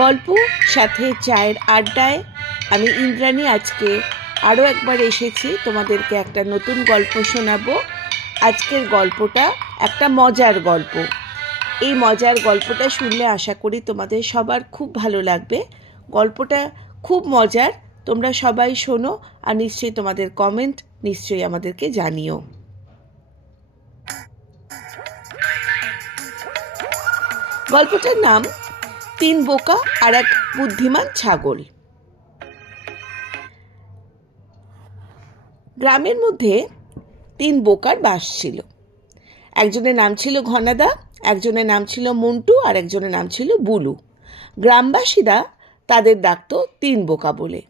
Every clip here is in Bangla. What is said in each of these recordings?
গল্প সাথে চায়ের আড্ডায় আমি ইন্দ্রাণী আজকে আরও একবার এসেছি তোমাদেরকে একটা নতুন গল্প শোনাবো। আজকের গল্পটা একটা মজার গল্প। এই মজার গল্পটা শুনলে আশা করি তোমাদের সবার খুব ভালো লাগবে। গল্পটা খুব মজার, তোমরা সবাই শোনো আর নিশ্চয়ই তোমাদের কমেন্ট নিশ্চয়ই আমাদেরকে জানিও। গল্পটার নাম 3 বোকা আর এক বুদ্ধিমান ছাগল। গ্রামের মধ্যে 3 বোকার বাস ছিল। একজনের নাম ছিল ঘনাদা, একজনের নাম ছিল মন্টু আর একজনের নাম ছিল বুলু। গ্রামবাসীরা তাদের ডাকত 3 বোকা বলে।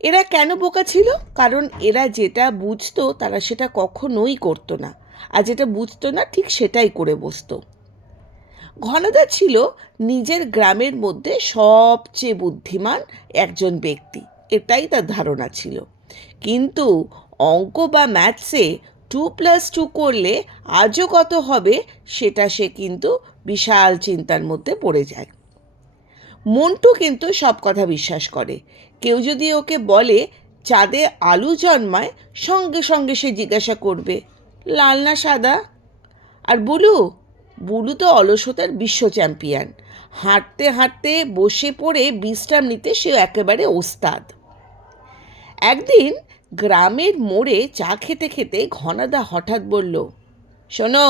এরা কেন বোকা ছিল? কারণ এরা যেটা বুঝতো তারা সেটা কখনোই করতো না, আর যেটা বুঝতো না ঠিক সেটাই করে বসতো। ঘনাদা ছিল নিজের গ্রামের মধ্যে সবচেয়ে বুদ্ধিমান একজন ব্যক্তি, এটাই তার ধারণা ছিল। কিন্তু অঙ্ক বা ম্যাথসে 2+2 করলে আজও কত হবে সেটা সে কিন্তু বিশাল চিন্তার মধ্যে পড়ে যায়। মন্টু কিন্তু সব কথা বিশ্বাস করে। কেউ যদি ওকে বলে চাঁদে আলু জন্মায়, সঙ্গে সঙ্গে সে জিজ্ঞাসা করবে লাল না সাদা। আর বুলু তো অলসতার বিশ্ব চ্যাম্পিয়ন। হাঁটতে হাঁটতে বসে পড়ে বিশ্রাম নিতে সে একেবারে ওস্তাদ। একদিন গ্রামের মোড়ে চা খেতে খেতে ঘনাদা হঠাৎ বলল, শোনো,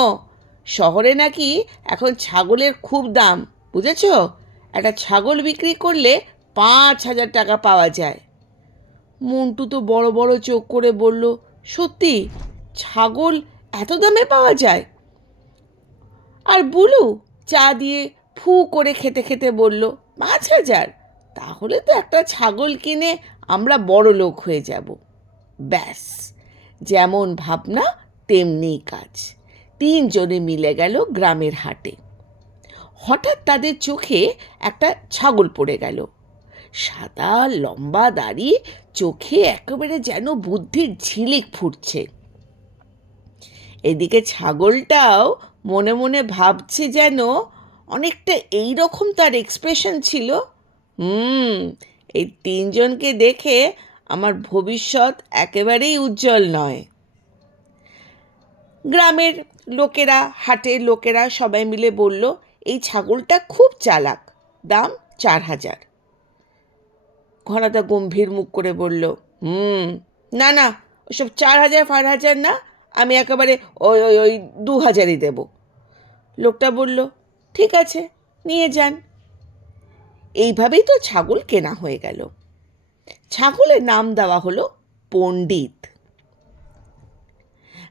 শহরে নাকি এখন ছাগলের খুব দাম, বুঝেছ? একটা ছাগল বিক্রি করলে 5,000 টাকা পাওয়া যায়। মন্টু তো বড় বড় চোখ করে বলল, সত্যি ছাগল এত দামে পাওয়া যায়? আর বুলু চা দিয়ে ফু করে খেতে খেতে বলল, 5,000? তাহলে তো একটা ছাগল কিনে আমরা বড় লোক হয়ে যাব। ব্যাস, যেমন ভাবনা তেমনি কাজ। 3 জনে মিলে গেল গ্রামের হাটে। হঠাৎ তাদের চোখে একটা ছাগল পড়ে গেল। সাদা লম্বা দাড়ি, চোখে একেবারে যেন বুদ্ধির ঝিলিক ফুটছে। এদিকে ছাগলটাও মনে মনে ভাবছে যেন, অনেকটা এই রকম তার এক্সপ্রেশন ছিল, এই 3 জনকে দেখে আমার ভবিষ্যৎ একেবারেই উজ্জ্বল নয়। গ্রামের লোকেরা, হাটের লোকেরা সবাই মিলে বলল, এই ছাগলটা খুব চালাক, দাম 4,000। ঘনাদা গম্ভীর মুখ করে বলল, না না, ওসব 4,000 5,000 না, আমি একেবারে ওই ওই ওই 2,000ই দেব। লোকটা বলল, ঠিক আছে, নিয়ে যান। এইভাবেই তো ছাগল কেনা হয়ে গেল। ছাগলের নাম দেওয়া হলো পণ্ডিত।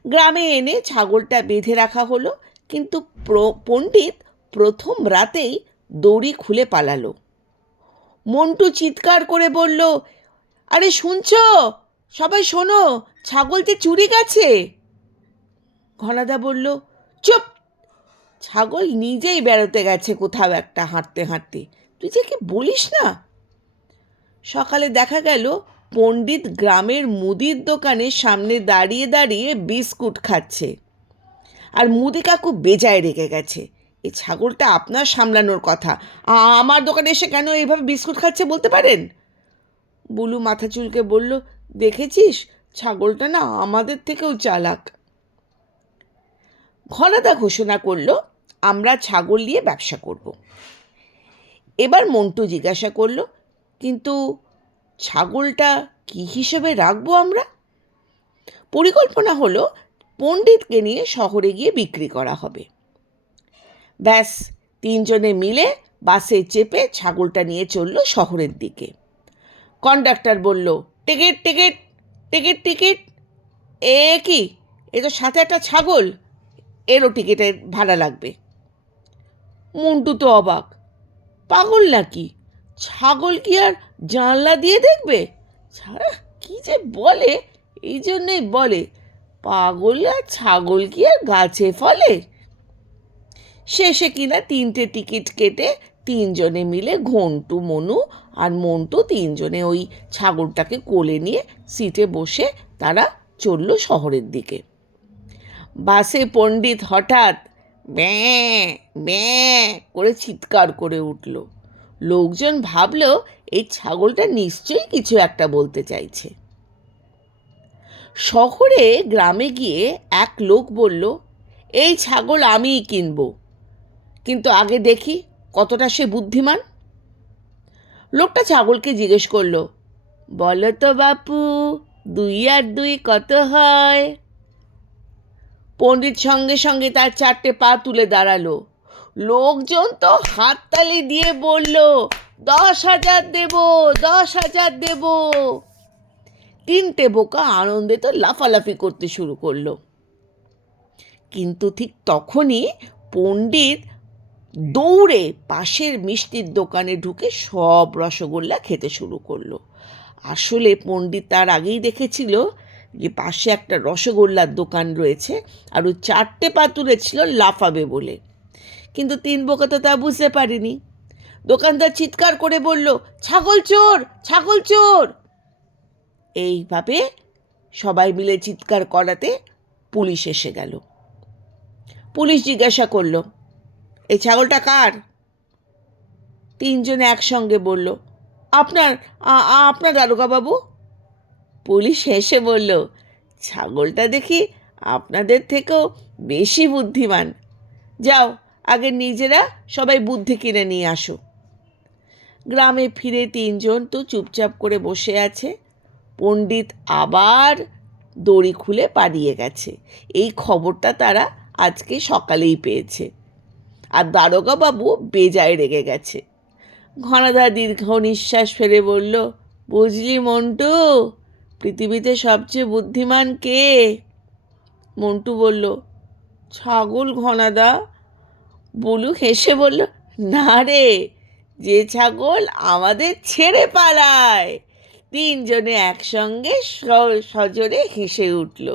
গ্রামে এনে ছাগলটা বেঁধে রাখা হলো, কিন্তু পণ্ডিত প্রথম রাতেই দড়ি খুলে পালালো। মন্টু চিৎকার করে বলল, আরে শুনছ, সবাই শোনো, ছাগল যে চুরি গেছে। ঘনাদা বলল, চুপ, ছাগল নিজেই বেরোতে গেছে কোথাও একটা হাঁটতে হাঁটতে, তুই যে কি বলিস না। সকালে দেখা গেল পণ্ডিত গ্রামের মুদির দোকানের সামনে দাঁড়িয়ে দাঁড়িয়ে বিস্কুট খাচ্ছে, আর মুদি কাকু বেজায় রেগে গেছে। এই ছাগলটা আপনার সামলানোর কথা, আমার দোকানে এসে কেন এইভাবে বিস্কুট খাচ্ছে বলতে পারেন? বুলু মাথা চুলকে বলল, দেখেছিস, ছাগলটা না আমাদের থেকেও চালাক। ঘনাদা ঘোষণা করল, আমরা ছাগল নিয়ে ব্যবসা করব। এবার মন্টু জিজ্ঞাসা করল, কিন্তু ছাগলটা কি হিসেবে রাখবো আমরা? পরিকল্পনা হলো পণ্ডিতকে নিয়ে শহরে গিয়ে বিক্রি করা হবে। ব্যাস, 3 জনে মিলে বাসে চেপে ছাগলটা নিয়ে চলল শহরের দিকে। কন্ডাক্টর বলল, টিকিট টিকিট টিকিট টিকিট। এ কি, এ তো সাথে একটা ছাগল, এরও টিকিটের ভাড়া লাগবে। মন্টু তো অবাক, পাগল নাকি, ছাগল কি আর জানলা দিয়ে দেখবে? কি যে বলে, এই জন্যই বলে পাগল আর ছাগল কি আর গাছে ফলে। শেষে কিনা 3টে টিকিট কেটে 3 জনে মিলে ঘন্টু, মনু আর মন্টু 3 জনে ওই ছাগলটাকে কোলে নিয়ে সিটে বসে তারা চলল শহরের দিকে। বাসে পণ্ডিত হঠাৎ ব্যাঁ ব্যাঁ করে চিৎকার করে উঠল। লোকজন ভাবল এই ছাগলটা নিশ্চয়ই কিছু একটা বলতে চাইছে। শহরে গ্রামে গিয়ে এক লোক বলল, এই ছাগল আমিই কিনবো, কিন্তু আগে দেখি কতটা সে বুদ্ধিমান। লোকটা ছাগলকে জিজ্ঞেস করলো, বলো তো বাপু, 2 আর 2 কত হয়? পণ্ডিত সঙ্গে সঙ্গে তার 4টে পা তুলে দাঁড়ালো। লোকজন তো হাততালি দিয়ে বলল, 10,000 দেব, 10,000 দেব। 3টে বোকা আনন্দে তো লাফালাফি করতে শুরু করলো। কিন্তু ঠিক তখনই পণ্ডিত দৌড়ে পাশের মিষ্টির দোকানে ঢুকে সব রসগোল্লা খেতে শুরু করলো। আসলে পণ্ডিত তার আগেই দেখেছিল যে পাশে একটা রসগোল্লার দোকান রয়েছে, আর ও 4টে পা তুলেছিল লাফাবে বলে। কিন্তু 3 বোকা তো তা বুঝতে পারেনি। দোকানদার চিৎকার করে বলল, ছাগল চোর, ছাগল চোর। এইভাবে সবাই মিলে চিৎকার করাতে পুলিশ এসে গেল। পুলিশ জিজ্ঞাসা করলো, এই ছাগলটা কার? 3 জনে একসঙ্গে বলল, আপনার আপনার দারোগাবাবু। পুলিশ হেসে বলল, ছাগলটা দেখি আপনাদের থেকেও বেশি বুদ্ধিমান। যাও, আগে নিজেরা সবাই বুদ্ধি কিনে নিয়ে আসো। গ্রামে ফিরে 3 জন তো চুপচাপ করে বসে আছে। পণ্ডিত আবার দড়ি খুলে পালিয়ে গেছে, এই খবরটা তারা আজকে সকালেই পেয়েছে। আর দারোগাবাবু বেজায় রেগে গেছে। ঘনাদা দীর্ঘ নিঃশ্বাস ফেলে বলল, বুঝলি মন্টু, পৃথিবীতে সবচেয়ে বুদ্ধিমান কে? মন্টু বলল, ছাগল ঘনাদা। বুলু হেসে বলল, না রে, যে ছাগল আমাদের ছেড়ে পালায়। 3 জনে একসঙ্গে সজোরে হেসে উঠল।